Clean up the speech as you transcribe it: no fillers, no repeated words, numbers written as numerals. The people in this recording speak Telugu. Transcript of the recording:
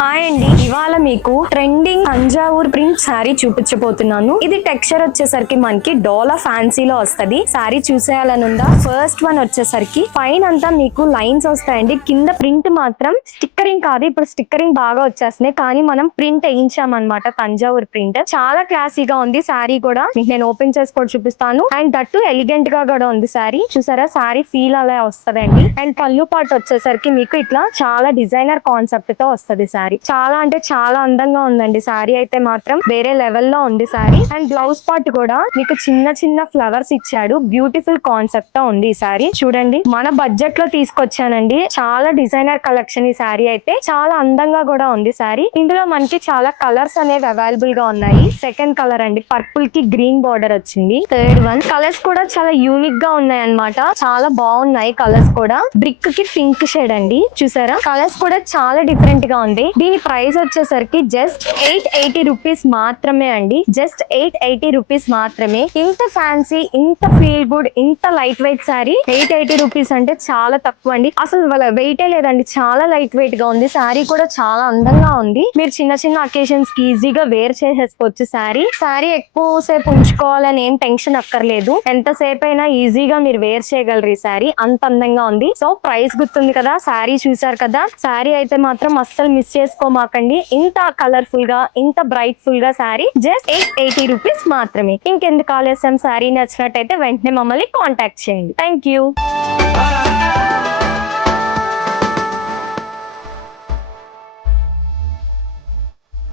హాయ్ అండి, ఇవాళ మీకు ట్రెండింగ్ తంజావూర్ ప్రింట్ శారీ చూపించబోతున్నాను. ఇది టెక్స్చర్ వచ్చేసరికి మనకి డోలా ఫ్యాన్సీలో వస్తది. శారీ చూసేయాలనుందా? ఫస్ట్ వన్ వచ్చేసరికి పైన అంతా మీకు లైన్స్ వస్తాయండి. కింద ప్రింట్ మాత్రం స్టిక్కరింగ్ కాదు, ఇప్పుడు స్టిక్కరింగ్ బాగా వచ్చేస్తున్నాయి, కానీ మనం ప్రింట్ వేయించామన్నమాట. తంజావూర్ ప్రింట్ చాలా క్లాసీగా ఉంది. శారీ కూడా మీకు నేను ఓపెన్ చేసి కూడా చూపిస్తాను. అండ్ దట్టు ఎలిగెంట్ గా కూడా ఉంది శారీ. చూసారా, శారీ ఫీల్ అలా వస్తదండి. అండ్ పళ్ళు పాటు వచ్చేసరికి మీకు ఇట్లా చాలా డిజైనర్ కాన్సెప్ట్ తో వస్తది శారీ. చాలా అంటే చాలా అందంగా ఉందండి శారీ అయితే మాత్రం వేరే లెవెల్లో ఉంది శారీ. అండ్ బ్లౌజ్ పార్ట్ కూడా మీకు చిన్న చిన్న ఫ్లవర్స్ ఇచ్చాడు. బ్యూటిఫుల్ కాన్సెప్ట్ తో ఉంది ఈ శారీ. చూడండి, మన బడ్జెట్ లో తీసుకొచ్చానండి. చాలా డిజైనర్ కలెక్షన్ ఈ శారీ అయితే. చాలా అందంగా కూడా ఉంది శారీ. ఇందులో మనకి చాలా కలర్స్ అనేవి అవైలబుల్ గా ఉన్నాయి. సెకండ్ కలర్ అండి, పర్పుల్ కి గ్రీన్ బార్డర్ వచ్చింది. థర్డ్ వన్, కలర్స్ కూడా చాలా యూనిక్ గా ఉన్నాయి అన్నమాట. చాలా బాగున్నాయి కలర్స్ కూడా. బ్రిక్ కి పింక్ షేడ్ అండి, చూసారా, కలర్స్ కూడా చాలా డిఫరెంట్ గా ఉంది. దీని ప్రైస్ వచ్చేసరికి జస్ట్ 880 రూపీస్ మాత్రమే అండి. జస్ట్ 880 రూపీస్ మాత్రమే. ఇంత ఫ్యాన్సీ, ఇంత ఫీల్ గుడ్, ఇంత లైట్ వెయిట్ శారీ 880 రూపీస్ అంటే చాలా తక్కువ అండి. అసలు వాళ్ళ వెయిటే లేదండి, చాలా లైట్ వెయిట్ గా ఉంది. శారీ కూడా చాలా అందంగా ఉంది. మీరు చిన్న చిన్న అకేషన్స్ కి ఈజీగా వేర్ చేసేసుకోవచ్చు. శారీ ఎక్కువ సేపు ఉంచుకోవాలని ఏం టెన్షన్ అక్కర్లేదు. ఎంతసేపు అయినా ఈజీగా మీరు వేర్ చేయగలరు. ఈ శారీ అంత అందంగా ఉంది. సో ప్రైస్ గుర్తుంది కదా, శారీ చూసారు కదా. శారీ అయితే మాత్రం అస్సలు మిస్ చేసుకోమాకండి. ఇంత కలర్ఫుల్ గా, ఇంత బ్రైట్ ఫుల్ గా శారీ జస్ట్ 880 రూపీస్ మాత్రమే. ఇంకెందుకు ఆలస్యం, శారీ నచ్చినట్టయితే వెంటనే మమ్మల్ని కాంటాక్ట్ చేయండి. Thank you.